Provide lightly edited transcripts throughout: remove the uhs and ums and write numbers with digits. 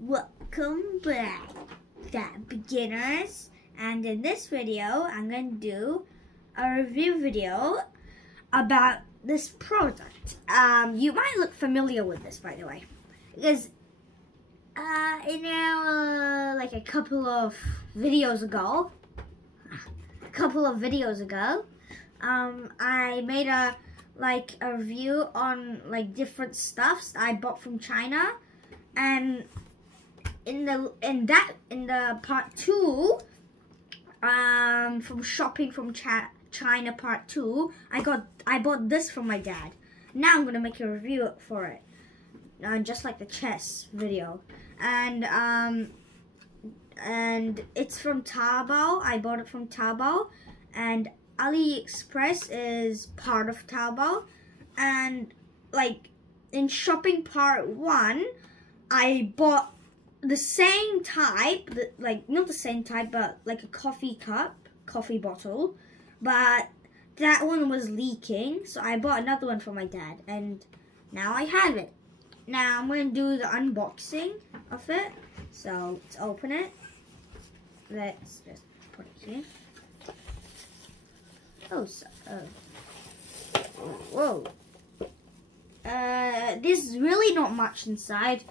Welcome back, beginners, and in this video I'm going to do a review video about this product. You might look familiar with this, by the way, because like a couple of videos ago, I made a review on different stuffs I bought from China, and in the part 2, from shopping from China part 2, I bought this from my dad. Now I'm gonna make a review for it, just like the chess video, and it's from Taobao. I bought it from Taobao, and AliExpress is part of Taobao. And in shopping part 1, I bought the same type, not the same type, but like a coffee bottle, but that one was leaking, so I bought another one for my dad, and now I have it. Now I'm going to do the unboxing of it, so let's open it. Let's just put it here. Whoa. There's really not much inside.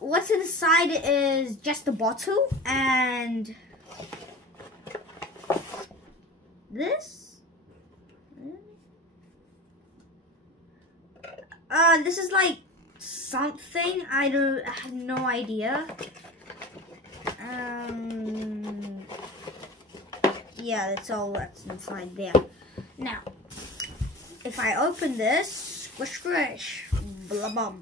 What's inside is just a bottle and this. This is like something. I have no idea. Yeah, that's all that's inside there. Now, if I open this, squish, blah, blah.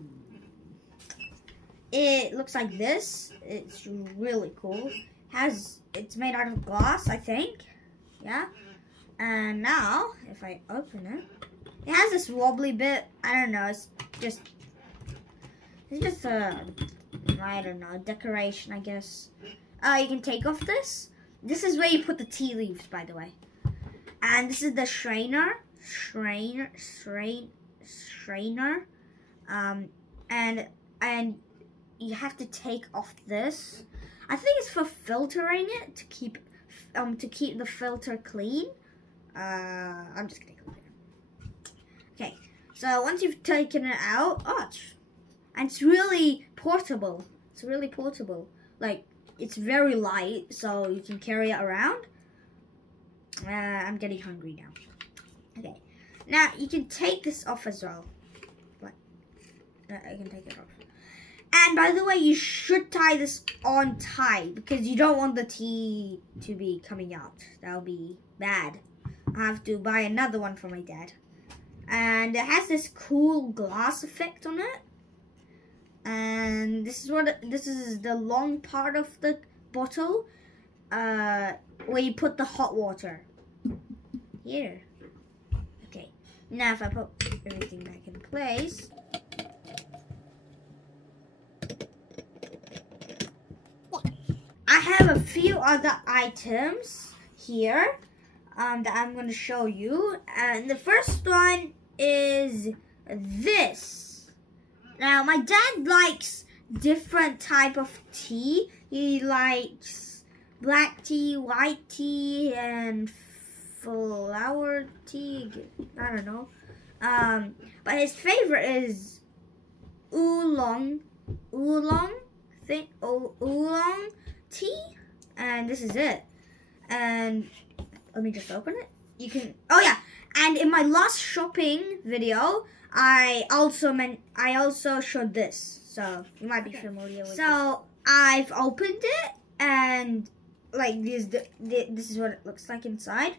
It looks like this. It's really cool. It's made out of glass, I think. Yeah. And now, if I open it, it has this wobbly bit. I don't know. It's just a, I don't know, decoration, I guess. You can take off this. This is where you put the tea leaves, by the way. And this is the strainer. And you have to take off this. I think it's for filtering it, to keep the filter clean. I'm just gonna go there. Okay, so once you've taken it out, and it's really portable. It's very light, so you can carry it around. I'm getting hungry now. Okay, now you can take this off as well. I can take it off. And by the way, you should tie this on tight, because you don't want the tea to be coming out. That'll be bad. I have to buy another one for my dad. And it has this cool glass effect on it. And this is the long part of the bottle, where you put the hot water. Here. Okay. Now if I put everything back in place. I have a few other items here that I'm going to show you. And the first one is this. Now, my dad likes different type of tea. He likes black tea, white tea, and flower tea. I don't know. But his favorite is oolong tea, and this is it. And let me just open it. You can. Oh yeah, and in my last shopping video, I also showed this, so you might be familiar with it. So I've opened it, and this is what it looks like inside.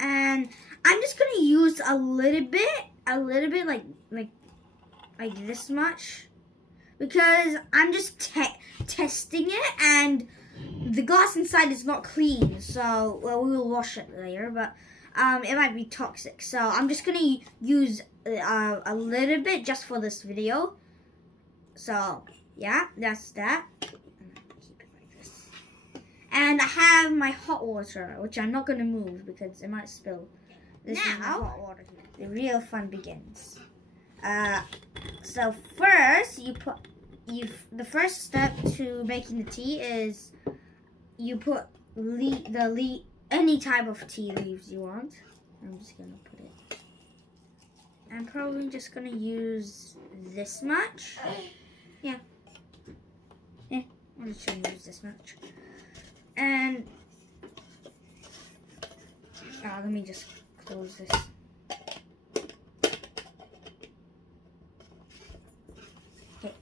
And I'm just gonna use a little bit, like this much, because I'm just testing it, and the glass inside is not clean, so we will wash it later, but it might be toxic. So I'm just gonna use a little bit just for this video. So yeah, that's that. Keep it like this. And I have my hot water, which I'm not gonna move because it might spill. This is my hot water. The real fun begins. So first you the first step to making the tea is you put any type of tea leaves you want. I'm just gonna put it. I'm probably just gonna use this much. Yeah. I'm just gonna use this much. And let me just close this. Okay.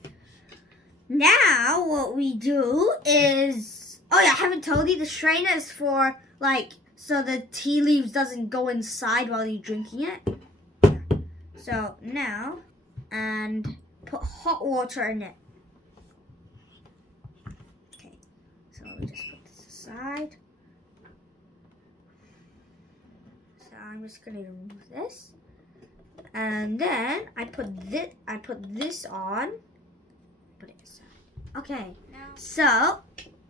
Now what we do is, oh yeah, I haven't told you, the strainer is for like so the tea leaves doesn't go inside while you're drinking it. Yeah. So now, and put hot water in it. Okay. So we just put this aside. So I'm just gonna remove this, and then I put this on. Put it aside. Okay. So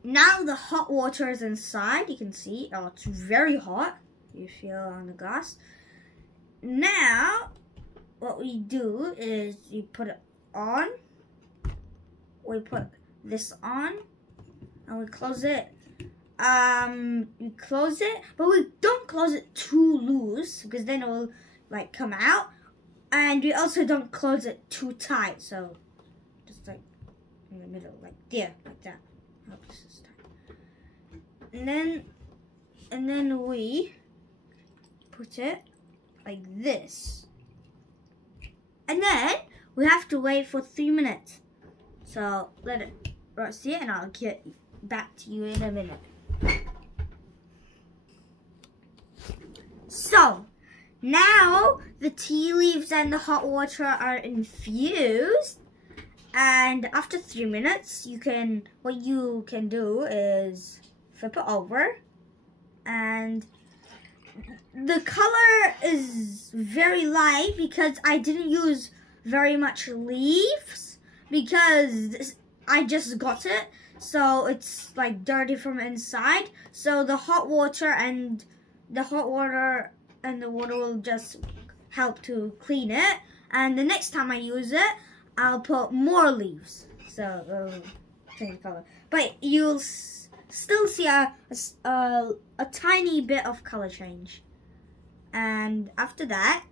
now the hot water is inside. You can see, oh, it's very hot. You feel on the glass. Now, what we do is we put it on. We put this on, and we close it. We close it, but we don't close it too loose because then it will like come out. And we also don't close it too tight. So just like in the middle, like there, like that. And then we put it like this. And then we have to wait for 3 minutes. So let it rest here, and I'll get back to you in a minute. So now the tea leaves and the hot water are infused. And after 3 minutes, what you can do is flip it over, and the color is very light because I didn't use very much leaves because I just got it, so it's like dirty from inside. So the hot water and the water will just help to clean it, and the next time I use it, I'll put more leaves, so change color. But you'll still see a tiny bit of color change. And after that,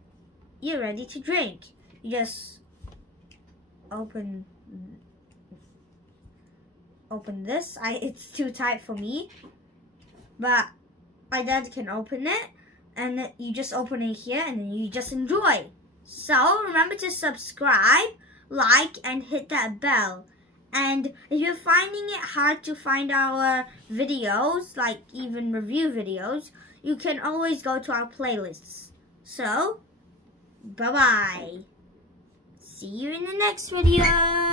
you're ready to drink. You just open this. It's too tight for me, but my dad can open it, and you just open it here, and then you just enjoy. So remember to subscribe, like, and hit that bell. And if you're finding it hard to find our videos, like even review videos, you can always go to our playlists. So, bye-bye. See you in the next video.